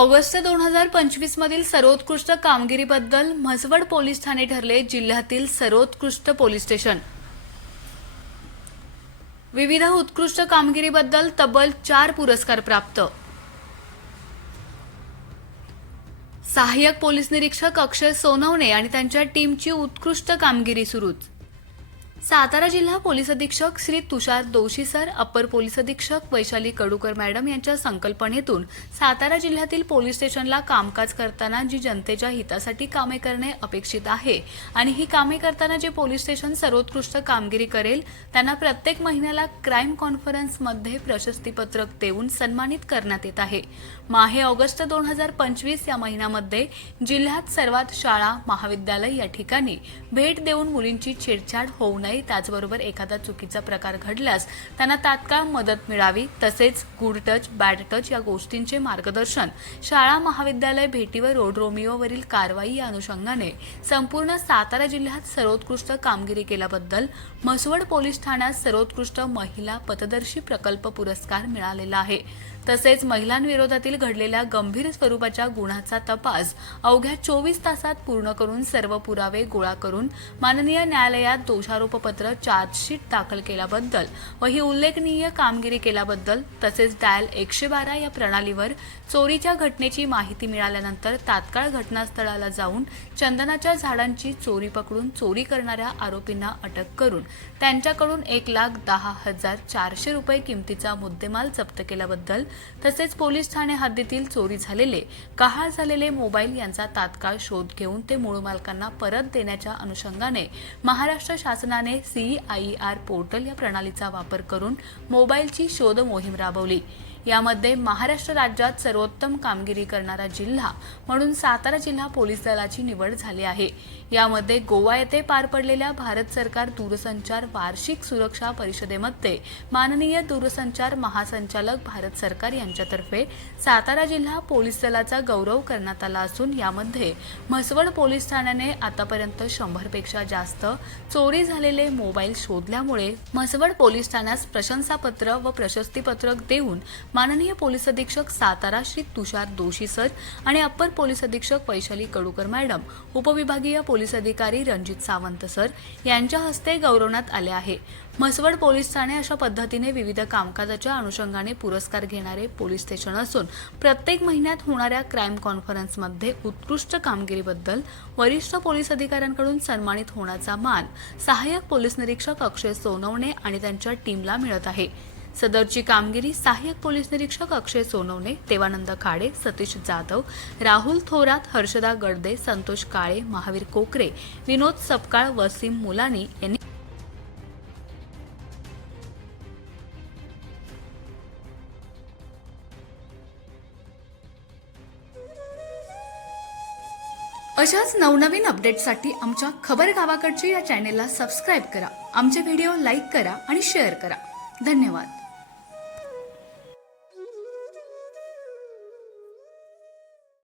August दोन हजार पंचवीस मधील सर्वोत्कृष्ट कामगिरीबद्दल म्हसवड पोलीस ठाणे ठरले जिल्ह्यातील सर्वोत्कृष्ट पोलीस स्टेशन. विविध उत्कृष्ट कामगिरीबद्दल तब्बल चार पुरस्कार प्राप्त. सहाय्यक पोलीस निरीक्षक अक्षय सोनवणे आणि त्यांच्या टीमची उत्कृष्ट कामगिरी सुरूच. सातारा जिल्हा पोलीस अधीक्षक Shri Tushar Doshi sir upper police अधीक्षक वैशाली कडूकर मॅडम यांच्या संकल्पनेतून सातारा जिल्ह्यातील पोलीस स्टेशनला कामकाज करताना जी जनतेच्या हितासाठी कामे करणे अपेक्षित आहे आणि ही कामे करताना जे पोलीस स्टेशन सर्वोत्कृष्ट कामगिरी करेल त्यांना प्रत्येक महिन्याला क्राईम कॉन्फरन्समध्ये प्रशस्तीपत्रक देऊन सन्मानित करण्यात येत आहे. माहे ऑगस्ट दोन हजार पंचवीस या महिन्यामध्ये जिल्ह्यात सर्वात शाळा महाविद्यालय या ठिकाणी भेट देऊन मुलींची छेडछाड होऊ नये. त्याचबरोबर एखादा चुकीचा प्रकार घडल्यास त्यांना तात्काळ मदत मिळावी तसेच गुड टच बॅड टच या गोष्टींचे मार्गदर्शन. शाळा महाविद्यालय भेटीवर रोड रोमिओवरील कारवाई या अनुषंगाने संपूर्ण सातारा जिल्ह्यात सर्वोत्कृष्ट कामगिरी केल्याबद्दल म्हसवड पोलीस ठाण्यात सर्वोत्कृष्ट महिला पथदर्शी प्रकल्प पुरस्कार मिळालेला आहे. तसेच महिलांविरोधातील घडलेल्या गंभीर स्वरूपाच्या गुन्ह्याचा तपास अवघ्या चोवीस तासात पूर्ण करून सर्व पुरावे गोळा करून माननीय न्यायालयात दोषारोपपत्र चार्जशीट दाखल केल्याबद्दल व ही उल्लेखनीय कामगिरी केल्याबद्दल तसेच डायल एकशे बारा या प्रणालीवर चोरीच्या घटनेची माहिती मिळाल्यानंतर तात्काळ घटनास्थळाला जाऊन चंदनाच्या झाडांची चोरी पकडून चोरी करणाऱ्या आरोपींना अटक करून त्यांच्याकडून एक लाख दहा हजार चारशे रुपये किमतीचा मुद्देमाल जप्त केल्याबद्दल तसेच पोलीस ठाणे हद्दीतील चोरी झालेले गहाळ झालेले मोबाईल यांचा तात्काळ शोध घेऊन ते मूळ मालकांना परत देण्याच्या अनुषंगाने महाराष्ट्र शासनाने सीआयआर पोर्टल या प्रणालीचा वापर करून मोबाईलची शोध मोहीम राबवली. यामध्ये महाराष्ट्र राज्यात सर्वोत्तम कामगिरी करणारा जिल्हा म्हणून सातारा जिल्हा पोलीस दलाची निवड झाली आहे. यामध्ये गोवा येथे पार पडलेल्या भारत सरकार दूरसंचार वार्षिक सुरक्षा परिषदेमध्ये माननीय दूरसंचार महासंचालक भारत सरकार यांच्यातर्फे सातारा जिल्हा पोलीस दलाचा गौरव करण्यात आला असून यामध्ये म्हसवड पोलीस ठाण्याने आतापर्यंत शंभरपेक्षा जास्त चोरी झालेले मोबाईल शोधल्यामुळे म्हसवड पोलीस ठाण्यास प्रशंसापत्र व प्रशस्तीपत्रक देऊन माननीय पोलीस अधीक्षक सातारा श्री तुषार दोशी सर आणि अप्पर पोलीस अधीक्षक वैशाली कडूकर मॅडम उपविभागीय पोलीस अधिकारी रणजित सावंत सर यांच्या हस्ते गौरवण्यात आले आहे. म्हसवड पोलीस ठाणे अशा पद्धतीने विविध कामकाजाच्या अनुषंगाने पुरस्कार घेणारे पोलीस स्टेशन असून प्रत्येक महिन्यात होणाऱ्या क्राईम कॉन्फरन्समध्ये उत्कृष्ट कामगिरीबद्दल वरिष्ठ पोलीस अधिकाऱ्यांकडून सन्मानित होण्याचा मान सहाय्यक पोलीस निरीक्षक अक्षय सोनवणे आणि त्यांच्या टीमला मिळत आहे. सदरची कामगिरी सहाय्यक पोलीस निरीक्षक अक्षय सोनवणे देवानंद खाडे सतीश जाधव राहुल थोरात हर्षदा गडदे संतोष काळे महावीर कोकरे विनोद सपकाळ वसीम मुलानी यांनी अशाच नवनवीन अपडेटसाठी आमच्या खबर गावाकडची या चॅनेलला सबस्क्राईब करा. आमचे व्हिडिओ लाईक करा आणि शेअर करा. धन्यवाद.